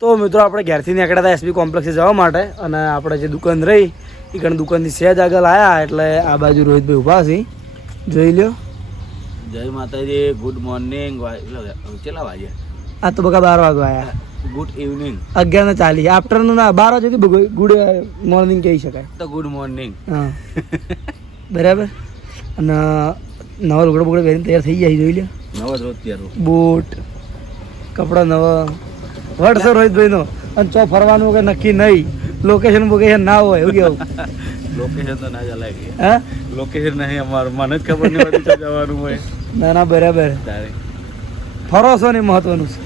તો મિત્રો આપણે ઘેરથી નીકળ્યા હતા એસબી કોમ્પ્લેક્સે જવા માટે અને આપણે જે દુકાન રહી એ કણ દુકાનથી સહેજ આગળ આવ્યા એટલે આ બાજુ રોહિતભાઈ ઊભા છે જોઈ લ્યો. જય માતાજી, ગુડ મોર્નિંગ. કેટલા વાગ્યા? આ તો બકા 12 વાગે આવ્યા. Good evening. 11:40 આફ્ટરનૂન 12 વાગે ગુડ મોર્નિંગ કહી શકાય તો ગુડ મોર્નિંગ. હા બરાબર. અને નવા લુગડા બુગડા પહેરીને તૈયાર થઈ જાય જોઈ લ્યો. નવા રોજ તૈયાર બૂટ કપડા નવા વડસો રોહિતભાઈ નો. અને ચો ફરવાનું કે નક્કી નહીં, લોકેશન બોકેશન ના હોય એવું કેવું. લોકેશન તો ના ચાલે કે હા લોકેશન નહીં અમારું, મને જ ખબર નહીં હોતી તો જવાનું હોય. ના ના બરાબર. તારે ફરો છો ને મહત્વનું છે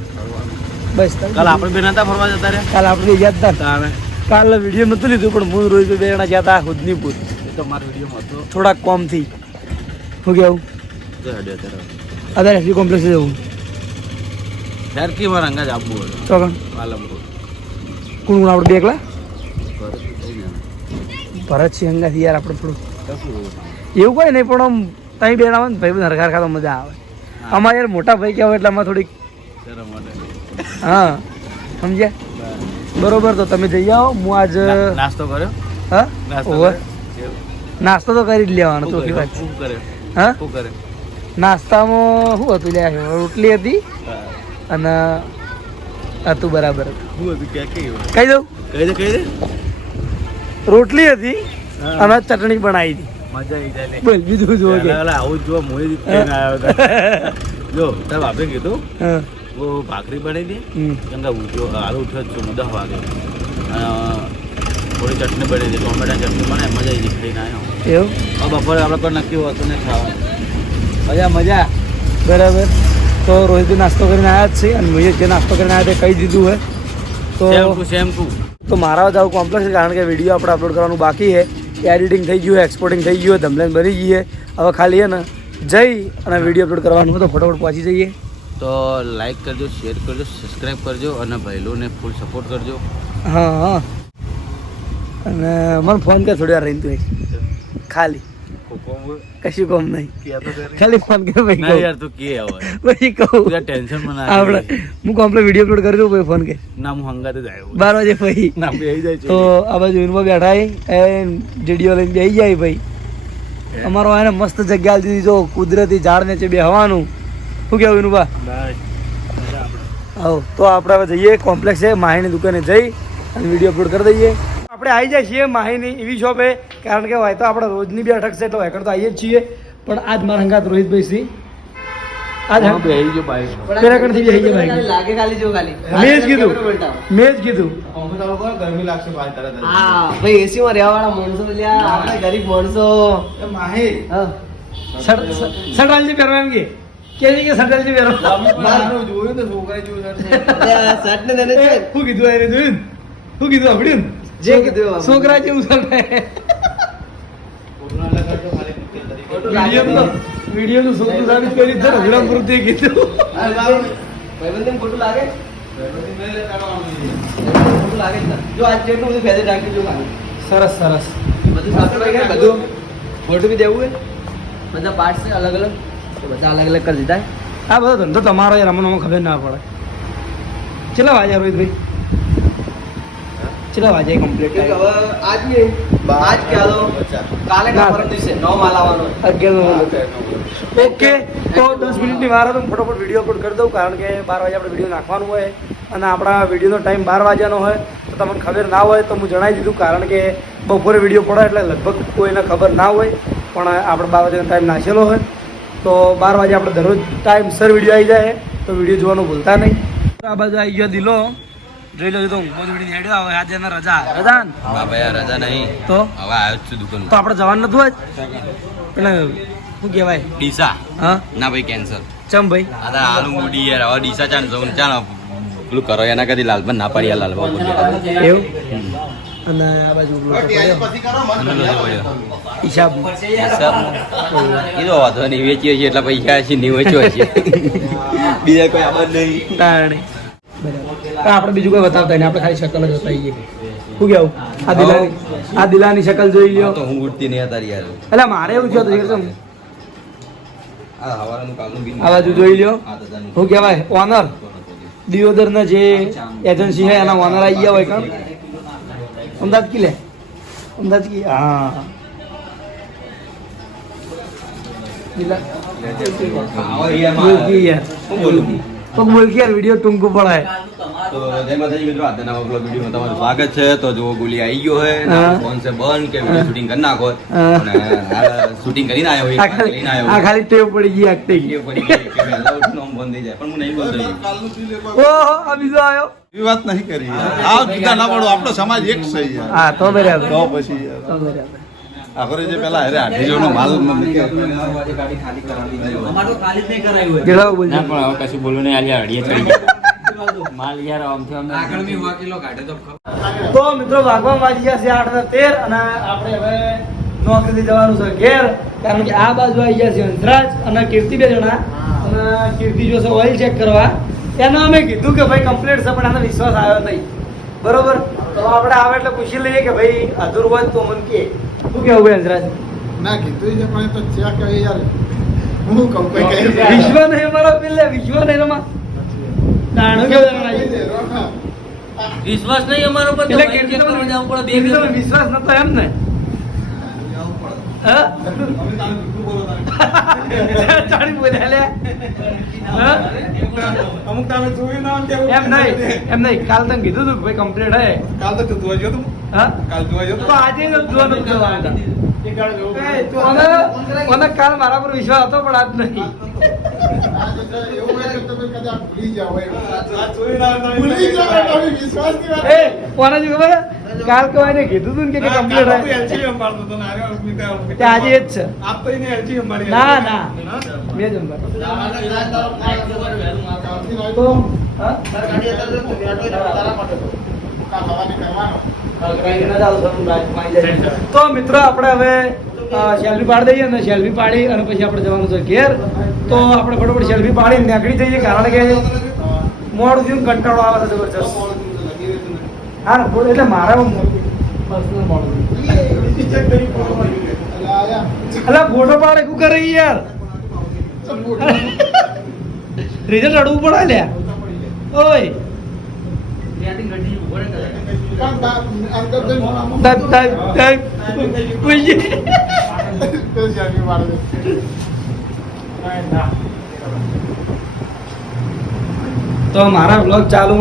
બસ. કાલ આપણે બે નતા ફરવા જતા રહ્યા? કાલ આપણે યાદ હતા. તારે કાલ વિડીયો નતું લીધું પણ હું રોહિતભાઈ બે જણા ગયા હતા હુદનીપુર. એ તો મારા વિડીયોમાં હતો. થોડાક કોમથી શું કેવું જો હેડ્યો ત્યારે અત્યારે એસબી કોમ્પ્લેક્સ જવું ત્યારથી મારા અંગાજ આપવું હતું ચોકણ. પાલનપુર. કોણ કોણ આપણે બે એકલા બસ થઈ ગયું. ભરત છે અંગાથી યાર આપણે થોડું કશું એવું કોઈ નહીં પણ આમ ત્યાં બે આવે ને ભાઈ બધા હરખાર ખાતો મજા આવે. અમારે યાર મોટા ભાઈ કહેવાય એટલે આમાં થોડીક શરમ માટે. હા સમજ્યા બરોબર. તો તમે જઈ આવો. હું આજ નાસ્તો કર્યો? હા નાસ્તો ઓવર કર્યો? નાસ્તો તો કરી જ લેવાનો તો શું વાત છે. કરે? હા શું કરે? નાસ્તામાં શું હતું લે રોટલી હતી અને હતું બરાબર હતું. શું હતું? ક્યાં કઈ કહી દઉં કહી દે કહી દે. રોટલી હતી અને ચટણી બનાવી હતી. મજા આવી જાય ને. બોલ બીજું જોવો કે આવું જ જોવા મોડી થઈને આવ્યો હતો. જો તાર બાપે કીધું હા वो भाकरी बनी थी હમ. गंगा उठो आलू उठो છું 10 વાગે થોડી ચટણી બની હતી, ટોમેટા ચટણી બને મજા આવી ખાઈને આવ્યો. એવું હવે બપોરે આપણે કોઈ નક્કી હોતું ને ખાવાનું મજા મજા. બરાબર. તો રોહિતભાઈ નાસ્તો કરીને આવ્યા જ છે અને મેં જે નાસ્તો કરીને આવ્યા તે કહી દીધું હોય સેમ ટુ તો મારા જવું કોમ્પ્લેક્સ છે કારણ કે વિડીયો આપણે અપલોડ કરવાનું બાકી છે. એડિટિંગ થઈ ગયું, એક્સપોર્ટિંગ થઈ ગયું, ધમલેન બની ગઈ છે. હવે ખાલી છે ને જઈ અને વિડીયો અપલોડ કરવાનું હોય તો ફટાફટ પહોંચી જઈએ. તો લાઈક કરજો, શેર કરજો, સબસ્ક્રાઈબ કરજો અને ભાઈલોને ફૂલ સપોર્ટ કરજો. હા હા અને મને ફોન કર થોડી વાર રહીને તું ખાલી કશું કામ નહીં, ખાલી ફોન કર ભાઈ. ના યાર તું કે હવે ભાઈ કહું ટેન્શન માં ના આપણે હું કમ્પ્લીટ વિડીયો અપલોડ કરી દઉં ભાઈ ફોન કે ના હું હંગાત જ આવ્યો 12 વાગે ભાઈ ના બેહી જાય તો આ બાજુ યુનમાં બેઠા એ જેડીઓ લઈને બેસી જાય ભાઈ. અમારો એને મસ્ત જગ્યા દીધી જો કુદરતી ઝાડ નીચે બેહવાનું. શું કેવું યુનુભા? આવો તો આપણે હવે જઈએ કોમ્પ્લેક્સ છે માહીની દુકાને જઈ અને વિડીયો અપલોડ કરી દઈએ. આપણે આવી જાય છીએ માહીની એવી શોપે કારણ કે હોય તો આપણે રોજની બેઠક છે એટલે એકડ તો આવીએ જ છીએ પણ આજ મારા હંગાત રોહિતભાઈ શ્રી આજ બેહી જો બાઈક પેલા કણથી બેસી ગયા ભાઈ. લાગે ખાલી જો ખાલી મેં જ કીધું ગરમી લાગશે બહાર તરત જ. હા ભાઈ એસી માં રહેવા વાળા માણસો લ્યા આપણે ગરીબ માણસો. માહી હા સડાલજી પહેરવાની કેવી કે સડાલજી પહેરો જોયું તો છોકરા જેવું શર્ટ ને તેને છે. શું કીધું અરે જોયું શું કીધું આપડ્યું જે કીધું આમ. છોકરા જેવું સર વિડીયો નું છોકરું સાબિત કરી છે વિરામપુર થી કીધું. ભાઈબંધને ખોટું લાગે ખોટું લાગે જ ના. જો આજ જેટલું બધું ફેદે રાખી જો ખાલી સરસ સરસ બધું સાફ સફાઈ કરી બધું ફોટો બી દેવું હોય બધા પાર્ટ છે અલગ અલગ તો બધા અલગ અલગ કરી દીધા. આ બધો ધંધો તમારો યાર અમને ખબર ના પડે. કેટલા વાગ્યા રોહિતભાઈ? કેટલા વાગ્યા કમ્પ્લીટ? હવે આજ નહીં આજ કે આલો કાલે કા પરમ દિવસે 9 માલ આવવાનો હોય. 11 ઓકે તો 10 મિનિટની વાર તો ફટાફટ વિડીયો અપલોડ કરી દઉં કારણ કે 12 વાગે આપણે વિડીયો નાખવાનું હોય અને આપણા વિડીયોનો ટાઈમ 12 વાગ્યાનો હોય તો તમને ખબર ના હોય તો હું જણાવી દીધું કારણ કે બપોરે વિડીયો પડે એટલે લગભગ કોઈને ખબર ના હોય પણ આપણે 12 વાગ્યાનો ટાઈમ નાખેલો હોય તો 12 વાગે આપણે દરરોજ ટાઈમ સર વિડીયો આવી જાય તો વિડીયો જોવાનું ભૂલતા નહીં. આ બાજુ આવી ગયો દિલો જોઈ લો તો હું વિડીયો હેડ્યો આવે આજે રજા રજા બાબા રજા નહીં તો હવે આવ્યો છું દુકાન તો આપણે જવાનું નતું આજ એટલે શું કહેવાય ડીસા હા ના ભાઈ કેન્સલ. ચમ ભાઈ આ આલુ મૂડી યાર હવે ડીસા ચાન જવું ચાલો પેલું કરો એના કદી લાલબન ના પાડી લાલબા એવું અને આ બાજુ હિસાબ એ તો વાંધો નહીં વેચીએ છીએ એટલા પૈસા છે નહીં વેચવા છે બીજા કોઈ આબાદ નહીં તારણે બરાબર આપણે બીજું કોઈ બતાવતા નહીં આપણે ખાલી શકલ જ બતાવીએ. શું કેવું આ દિલાની શકલ જોઈ લ્યો તો હું ઉઠતી નહીં હતા યાર. એટલે મારે એવું થયું હતું આ હવારનું કામનું બિલ આ બાજુ જોઈ લ્યો શું કહેવાય ઓનર દિયોદરના જે એજન્સી છે એના ઓનર આવી ગયા હોય કાં અમદાવાદ કી લે અમદાવાદ કી હા બોલકી યાર તો બોલકી યાર વિડીયો ટૂંકો પડાય તો જય માતાજી મિત્રો, આજના નવા બ્લોગ વિડીયોમાં તમારું સ્વાગત છે. તો જો ગોલી આવી ગયો હે, હા. ફોન છે બંધ કે વિડીયો શૂટિંગ કરી નાખો, હા. અને શૂટિંગ કરીને આવ્યો આ હોય, ખાલી લઈને આવ્યો આ હોય. ખાલી ટેવ પડી ગઈ આખતે એ પડી ગઈ કે વહેલા ઉઠીને આમ બંધ થઈ જાય, પણ હું નહીં બોલતો. ઓહો આ બીજો આવ્યો એ વાત નહીં કરી યાર. આ જુદા ના પડો, આપણો સમાજ એક છે યાર. હા તો બરાબર તો પછી યાર. તો બરાબર આપણે જે પેલા અરે આઠીઓનો માલ મૂકે. કેળાઓ બોલજો ના પણ હવે કશું બોલું નહીં, આલિયા અડીએ ચડી ગયા. માલ યાર આમથી આમ તો મિત્રો વાગવા વાગી ગયા છે 8:13 અને આપણે હવે નોકરીથી જવાનું છે ઘેર, કારણ કે આ બાજુ આવી ગયા છે હંસરાજ અને કીર્તિ, બે જણા. અને કીર્તિ જોશે ઓઇલ ચેક કરવા. એને અમે કીધું કે ભાઈ કમ્પ્લીટ છે, પણ આને વિશ્વાસ આવ્યો નહીં. બરોબર, તો આપણે આવે એટલે પૂછી લઈએ કે ભાઈ અધૂરું હોય તો મને કે શું કેવું ભાઈ હંસરાજ? ના કીધું છે પણ એ તો ચેક કરી યાર. હું કહું કોઈ કહે વિશ્વ નહીં મારો પેલે વિશ્વ નહીં રમા તાણું કેવું જણાય? વિશ્વાસ નહીં અમારો પર એટલે કીર્તિ તમને વિશ્વાસ નતો એમ ને? હા? ચાલી બોલ્યા લે. હા? અમુક તમે જોયું ના કે એમ નહીં કાલ તને કીધું તું કે ભાઈ કમ્પ્લીટ હે. કાલ તો તું જોવા ગયો તું. હા? કાલ જોવા ગયો તો આજે જ જોવાનું કરવાનું હતા. મને કાલ મારા પર વિશ્વાસ હતો પણ આજ નહીં. એ કોને જો ખબર હે? કાલ કવાઈને કીધું તું ને કે કમ્પ્લીટ હે. તે આજે જ છે. ના ના બે જ નંબર. તો હા? તો મિત્રો આપણે હવે સેલ્ફી પાડી દઈએ ને સેલ્ફી પાડી અને પછી આપણે જવાનું છે ઘેર. તો આપણે ફટોફટ સેલ્ફી પાડી નીકળી જઈએ, કારણ કે મોડું થયું ને કંટાળો આવે છે જબરજસ્ત. હા ને, એટલે મારા પર્સનલ મોડું. અલા ફોટો પાડે શું કરે યાર? રિઝલ્ટ અડવું પડે લ્યા. ઓય તો મારા બ્લોગ ચાલુ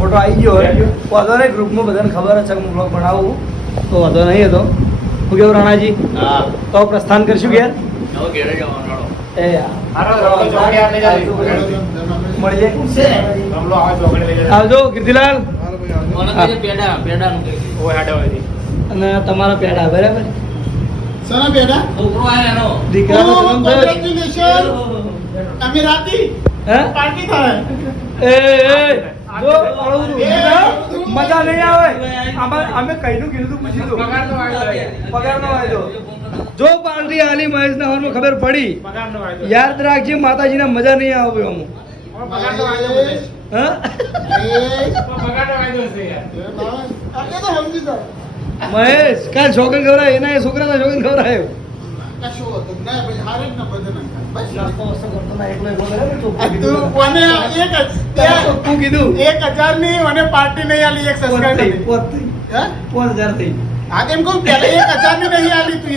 ફોટો આવી ગયો હોય વાંધો નહીં, ગ્રુપમાં બધાને ખબર છે કે હું બ્લોગ બનાવું, તો વાંધો નહીં હતો. શું કેવું રાણાજી? તો પ્રસ્થાન કરશું ઘેર? એ મળી જાય. આવજો કીર્તિલાલ અને તમારા પેડા બરાબર સના બેટા દીકરાનો જન્મ થયો. કોંગ્રેચ્યુલેશન. અમે રાતી હે? પાર્ટી થાય. એ જો અળવું મજા નહીં આવે. અમે કઈનું કીધું તું પૂછી દો. પગારનો વાયદો. જો પાર્ટી આલી મહેશ ના હોરમાં ખબર પડી, યાદ રાખજે માતાજીના મજા નહીં આવે અમુક. હા? મહેશ કાલ છોકરી ખવડાય એના એ છોકરાના છોકરી ખવડાયો. તું કીધું 1000 ની મને પાર્ટી નહીં આલી એક સબસ્ક્રાઇબર. 5000 થઈ. હા એમ કહું પેલા 1000 ની નહીં આલી તું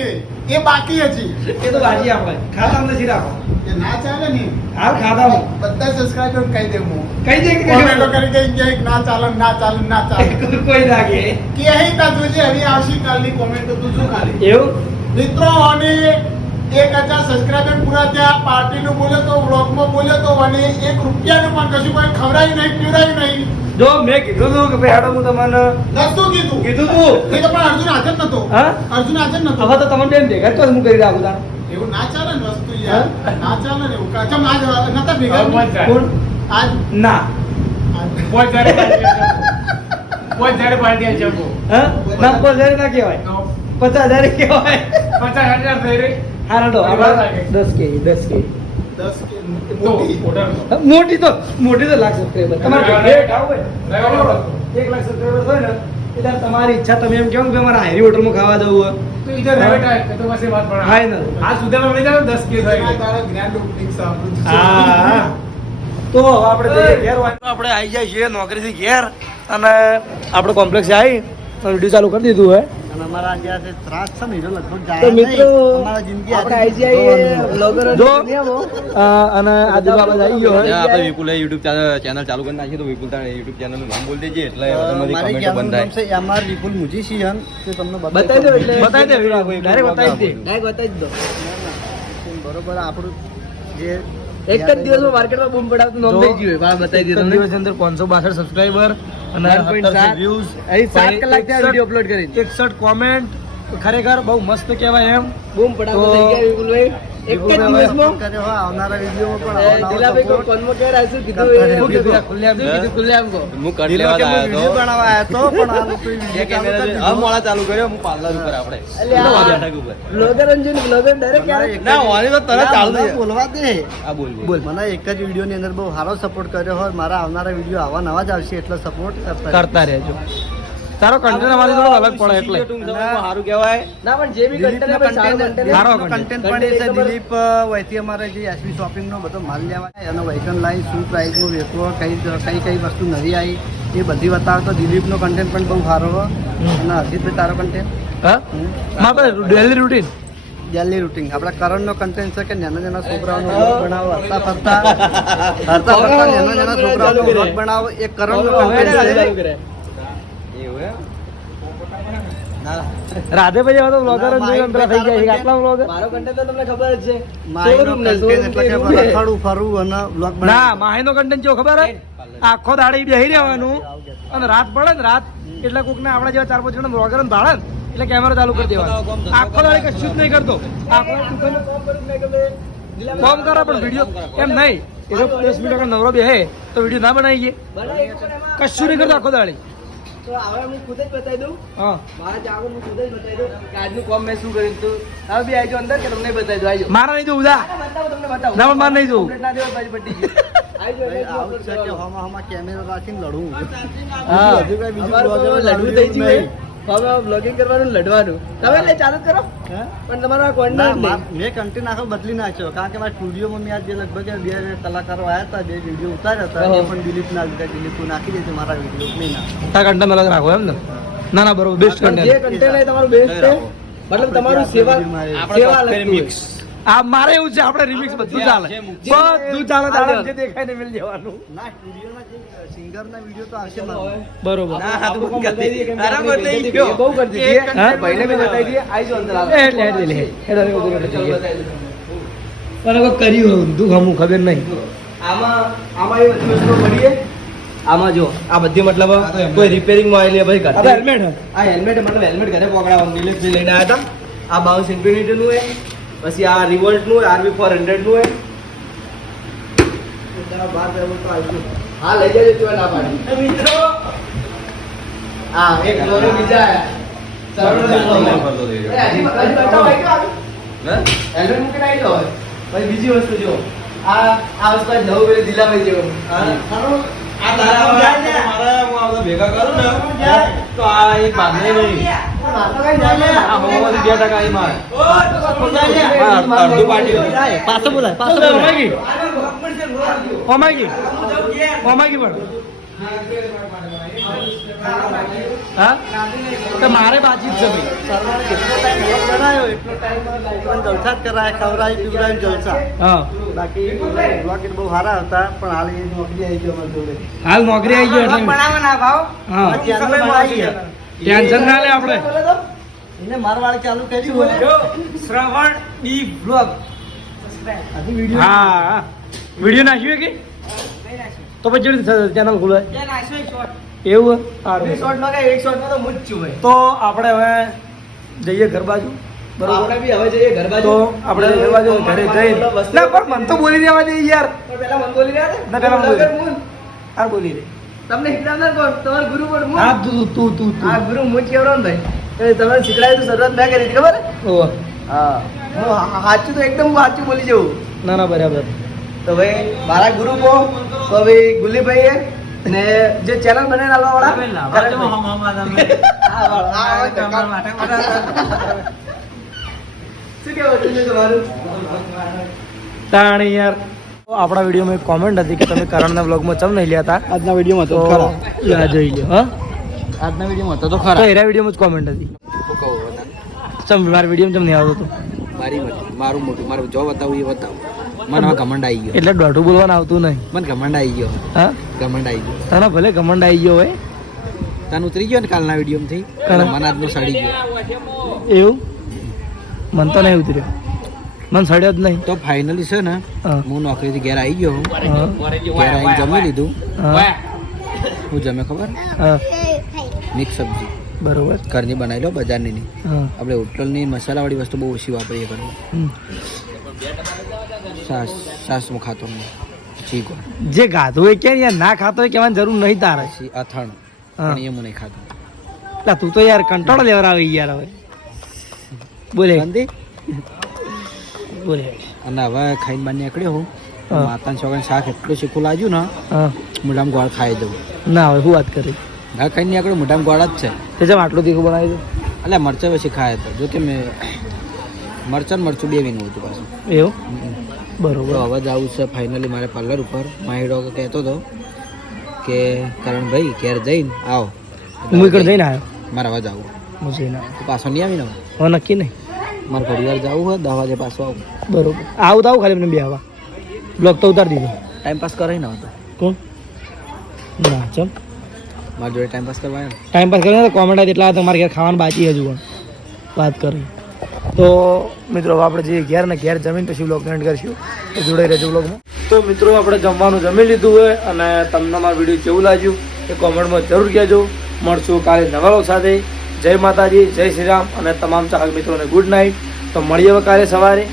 એ બાકી હતી. એ તો બાજી આપણે ખાતામાં નથી રાખો. એ ના ચાલે ને. હાલ ખાતામાં બધા સબસ્ક્રાઇબર કહી દે હું. કઈ દે કે કોમેન્ટો કરી કે ના ચાલે ના ચાલે ના ચાલે. કોઈ લાગે કે અહીં તા જોજે હવે આવશે કાલની કોમેન્ટો તું શું ખાલી. એવું મિત્રો અને 1000 સબસ્ક્રાઇબર પૂરા થયા, પાર્ટીનું બોલ્યો તો વ્લોગમાં બોલ્યો તો અને 1 રૂપિયાનું પણ કશું કોઈ ખવડાયું નહીં પીવડાયું નહીં. જો મેં કીધું તું કે ભાઈ હાડો હું તમને નતું કીધું. કીધું તું. એ તો પણ અર્જુન હાજર નતો. હા? અર્જુન હાજર નતો. હવે તો તમને બેન ભેગા જ તો હું કરી રાખું તાર. એવું ના ચાલે ને વસ્તુ યાર. ના ચાલે ને એવું. ચમ આજ નતા ભેગા. કોણ? આજ ના હા? ના 5000 ના કહેવાય, 50000 કહેવાય. હા રડો આપણે 10 કે 10 કે મોટી તો લાખ સબસ્ક્રાઇબર તમારે રેટ આવું હોય 1 લાખ સબસ્ક્રાઇબર હોય ને એટલે તમારી ઈચ્છા, તમે એમ કહો કે મારા હારી હોટલમાં ખાવા જવું હોય ફાઇનલ. તારા ગ્રાન્ડ ઓપનિંગ સાંભળું છું. હા તો આપણે જઈએ ઘેર હોય તો આપણે આવી જાય છીએ નોકરીથી ઘેર અને આપણે કોમ્પ્લેક્સે આવી વિડીયો ચાલુ કરી દીધું હોય અને અમારા જે આ ત્રાસ છે ને એ લગભગ તો જાય મિત્રો અમારા જિંદગી આપણે આવી જઈએ બ્લોગર અને આદિ બાબા આવી ગયો હોય આપણે વિપુલે યુટ્યુબ ચેનલ ચાલુ કરી નાખી તો વિપુલ તારે યુટ્યુબ ચેનલ નું નામ બોલ દેજે એટલે મારી કમેન્ટ બંધ થાય છે એમઆર વિપુલ મુજીશિયન તે તમને બતાવી દો એટલે બતાવી દે ડાયરેક્ટ બતાવી દે બતાવી દો બરોબર આપણું જે એક જ દિવસમાં માર્કેટમાં બૂમ પડાવતું નામ થઈ ગયું હોય બતાવી દે તમને દિવસની અંદર 562 સબસ્ક્રાઇબર અને 17 વ્યૂઝ અહીં 7 કલાક ત્યાં વિડિયો અપલોડ કરી 61 કોમેન્ટ ખરેખર બહુ મસ્ત કહેવાય એમ બૂમ પડાવતો થઈ ગયા વિપુલભાઈ એક જ દિવસમાં કર્યો હા આવનારા વિડિયોમાં પણ દિલાભાઈ કોઈ કોનમાં કે રાખ્યું કીધું શું કીધું? ખુલ્લેઆમ કહો હું કટ લેવા આવ્યો વિડિયો બનાવવા આવ્યો તો પણ આ લોકો હતો કેમેરા મોડા ચાલુ કર્યો હું પાર્લર ઉપર આપણે અલ્યા. બેઠક ઉપર બ્લોગર અંજન બ્લોગર ડાયરેક્ટ ક્યારે ના વાણી તો તરત ચાલુ થઈ જાય. બોલવા દે આ બોલ બોલ મને એક જ વિડિયોની અંદર બહુ સારો સપોર્ટ કર્યો હોય મારા આવનારા વિડિયો આવા નવા જ આવશે એટલે સપોર્ટ કરતા રહેજો તારો કન્ટેન્ટ અમારી થોડો અલગ પડે એટલે સારું કહેવાય ના પણ જે બી content આપણે સારો content સારો સારો કન્ટેન્ટ content. પણ એ છે એક નંબર. દિલીપ વૈથી અમારે જે એસબી શોપિંગ નો બધો માલ લેવા અને વેકન લાઈન શું પ્રાઇસ નું વેચવો કઈ વસ્તુ નવી આવી એ બધી બતાવે તો દિલીપ નો કન્ટેન્ટ પણ બહુ સારો હોય અને હર્ષિતભાઈ તારો કન્ટેન્ટ હા મારે ડેલી રૂટીન ડેલી રૂટીન આપણા કરણ નો કન્ટેન્ટ છે કે નાના છોકરાઓનો vlog બનાવો હરતા ફરતા નાના છોકરાઓનો vlog બનાવો એ કરણ નો કન્ટેન્ટ છે એવું એમ? રાધેભાઈ જેવા તો બ્લોગર જ માઇક અંતરા થઈ ગયા છે આટલા બ્લોગર મારો કન્ટેન્ટ તો તમને ખબર જ છે મારો કન્ટેન્ટ એટલે કે રખડું ફરવું અને vlog ના બનાવવું માહીનો કન્ટેન્ટ જો ખબર હે આખો દાડી બેહી રહેવાનું અને રાત પડે ને રાત એટલે કોક ને આપડા જેવા 4-5 જણા બ્લોગર ને ભાડે ને એટલે કેમેરો ચાલુ કરી દેવાનો આખો દાડી કશું જ નહીં કરતો આખો દુકાનનું કામ કરી નાખે કામ કરે પણ વિડિયો એમ નહીં એ તો 10 મિનિટ આગળ નવરો બેહે તો વિડિયો ના બનાવીએ કશું નહીં કરતો આખો દાડી તો હવે હું ખુદ જ બતાવી દઉં હા મારા જાગો હું ખુદ જ બતાવી દઉં કે આજનું કોમ મેં શું કર્યું હતું હવે બી આવજો અંદર કે તમને બતાવી દઉં આવજો મારા નહીં જોવું દા બતાવો તમને બતાવો ના પણ મારે નહીં જોવું ના દેવા પછી પટી ગયું આવું છે કે હમા કેમેરા રાખીને લડવું હા લડવું થઈ ગયું હવે બ્લોગિંગ કરવાનું લડવાનું તમે એટલે ચાલુ જ કરો પણ તમારો આ કોન્ટેન્ટ મેં કન્ટેન્ટ આખો બદલી નાખ્યો કારણ કે મારા સ્ટુડિયોમાં મેં આજે લગભગ 2 કલાકારો આવ્યા હતા 2 વિડીયો ઉતાર્યા હતા એ પણ ડિલીટ ના લીધા ડિલીટ નાખી દેજો મારા વિડીયો નહીં ના તારા કન્ટેન્ટ અલગ રાખો એમ ને ના ના બરોબર બેસ્ટ જે કન્ટેન્ટ કન્ટેન્ટ તમારું બેસ્ટ છે મતલબ તમારું સેવા સેવા મિક્સ આ મારે એવું છે આપણે રિમિક્સ બધું ચાલે બધું ચાલે તારે જે દેખાય ને મિલ જવાનું ના સ્ટુડિયોના જે સિંગરના વિડીયો તો આવશે મારો બરોબર ના હા તો કરી દે તારા બતાવી ગયો બહુ કરી દીધી હા? ભાઈને બી બતાવી દઈએ આવજો અંદર હાલો. એટલે તને કોઈ કર્યું હોય તું હમું ખબર નહીં આમાં એ બધી વસ્તુઓ મળીએ આમાં જો આ બધી મતલબ કોઈ રિપેરિંગમાં આવેલી ભાઈ આ ઘરે હેલ્મેટ આ હેલ્મેટ મતલબ હેલ્મેટ ઘરે પકડાવવાનું નિલેશભાઈ લઈને આવ્યા હતા આ 22 ઇન્ફિનિટીનું છે પછી આ રિવોલ્ટનું આરવી 400નું છે હા લઈ જજો તું ના પાડી મિત્રો હા એક દોરો બીજા આયા હેલ્મેટ મૂકીને આવી જાઓ હવે. પછી બીજી વસ્તુ જો આ વસ્તુ આ નવું પેલી દિલાભાઈ જેવો આ તારા મારા હું આવતા ભેગા કરું ને તો આ એક બાંધે નહીં આ હોવાથી 2% આવી મારે અડધું પાટી પાછો બોલાય પાછો ઓમાગી ઓમાગી ઓમાગી પણ હા તો મારે બાજી જ છે ભાઈ બનાવ્યો એટલો ટાઈમ જલસા જ કરાય ખવડાય પીવડાય જલસા હા બાકી બ્લોગ બહુ સારા હતા પણ હાલ એ નોકરી આવી ગયો અમારી જોડે હાલ નોકરી આવી ગયો એટલે હા ટેન્શન ના લે આપણે એને મારવાડ ચાલુ કર્યું હોય શ્રવણ ડી બ્લોગ હજી વિડીયો હા વિડિયો નાખ્યો કે તો પછી ચેનલ ખોલે એવું સારું શોર્ટ માં કઈ એક શોર્ટ માં તો હું જ છું ભાઈ તો આપણે હવે જઈએ ઘર બાજુ બરોબર આપણે બી હવે જઈએ ઘર બાજુ તો આપણે ઘર બાજુ ઘરે જઈ ના પણ મન તો બોલી દેવા દે યાર પણ પેલા મન બોલી રહ્યા ના, પેલા મન બોલી. હતા મુન. આ બોલી દે તમને શીખડાવનાર કોણ તમારો ગુરુ કોણ મુન? હા તું તું તું તું આ ગુરુ મું જ કેવડાવું ને ભાઈ તમે શીખડાયું તો શરૂઆત ના કરી હતી, ખબર હે? ઓહ, હા હું સાચું તો એકદમ સાચું બોલી જવું ના ના બરાબર તો ભાઈ મારા ગુરુ કો તો ભાઈ ગુલીભાઈ હે ને જે ચેનલ બનાવીને આલવા વાળા શું કેવું છે તમારું તાણી યાર આપણા વિડીયોમાં એક કોમેન્ટ હતી કે તમે કરણના વ્લોગમાં ચમ નહીં લ્યા હતા. આજના વિડીયોમાં તો તો ખરા આ જોઈ લ્યો. હા આજના વિડીયોમાં તો તો ખરા એરા વિડીયોમાં જ કોમેન્ટ હતી. શું કહું વધારે ચમ મારા વિડીયોમાં ચમ નહીં આવતો હતો મારી મરજી મારું મોટું મારું જો બતાવું એ બતાવું મને હવે ઘમંડ આવી ગયો એટલે દોઢું બોલવાનું આવતું નહીં. મને ઘમંડ આવી ગયો હા ઘમંડ આવી ગયો તને ભલે ઘમંડ આવી ગયો હોય તને ઉતરી ગયો ને કાલના વિડીયોમાંથી કાલે? મને આજનો સડી ગયો એવું મને તો નહીં ઉતર્યો મને સડ્યો જ નહીં. તો ફાઇનલી છે ને હા હું નોકરીથી ઘેર આવી ગયો હા ઘેર આવીને જમી લીધું હા હું જમે ખબર હા મિક્સ સબ્જી બરોબર ઘરની બનાવી લો બજારની નહીં હા આપણે હોટલની મસાલાવાળી વસ્તુ બહુ ઓછી વાપરીએ ઘરમાં હમ. સાસમાં ખાતો નહીં ચીકો જે ગાધું હોય કે યાર ના ખાતો હોય કહેવાની જરૂર નહીં તારે. પછી અથાણું હા પણ એ હું નહીં ખાતો એટલે તું તો યાર કંટાળો લેવર આવી યાર હવે બોલે શાંતિ? બોલે અને હવે ખાઈને બહાર નીકળ્યો હું હા. માતાના છોકરાને શાક એટલું શીખું લાગ્યું ને હા મોઢામાં ગોળ ખાઈ દઉં ના હવે શું વાત કરી હવે ખાઈને નીકળ્યો મોઢામાં ગોળ જ છે તે જેમ આટલું તીખું બનાવી દે એટલે મરચાં પછી ખાયા હતા જો કે મેં મરચાં ને મરચું બે વીનું હતું પાછું એવું તો બરોબર હવે જવું છે ફાઇનલી મારે પાર્લર ઉપર માહિડો કહેતો હતો કે કરણભાઈ ઘેર જઈને આવો હું એકડ જઈને આવ્યો મારે હવે જવું હું જઈને આવ્યો તો પાછો નહીં આવીને હવે નક્કી નહીં મારે ઘડી વાર જવું હોય 10 વાગે પાછું આવું બરોબર આવું તો આવું ખાલી મને બે આવા બ્લોક તો ઉતારી દીધો ટાઈમ પાસ કરાય ને હતો કોણ ના ચમ મારી જોડે ટાઈમ પાસ કરવા આવ્યો ટાઈમ પાસ કરીને તો કોમેન્ટ આવી એટલા તમારે ઘેર ખાવાનું બાકી હજુ પણ વાત કરી તો મિત્રો હવે આપણે જે ઘેર ને ઘેર જમીન પછી વ્લોગ એન્ડ કરીશું તો જોડાઈ રહેજો વ્લોગમાં. તો મિત્રો આપણે જમવાનું જમી લીધું હોય અને તમને મારો વિડીયો કેવું લાગ્યું એ કોમેન્ટમાં જરૂર કહેજો. મળશું કાલે નવા વ્લોગ સાથે. જય માતાજી, જય શ્રી રામ અને તમામ ચાહક મિત્રોને ગુડ નાઇટ. તો મળીએ હવે કાલે સવારે.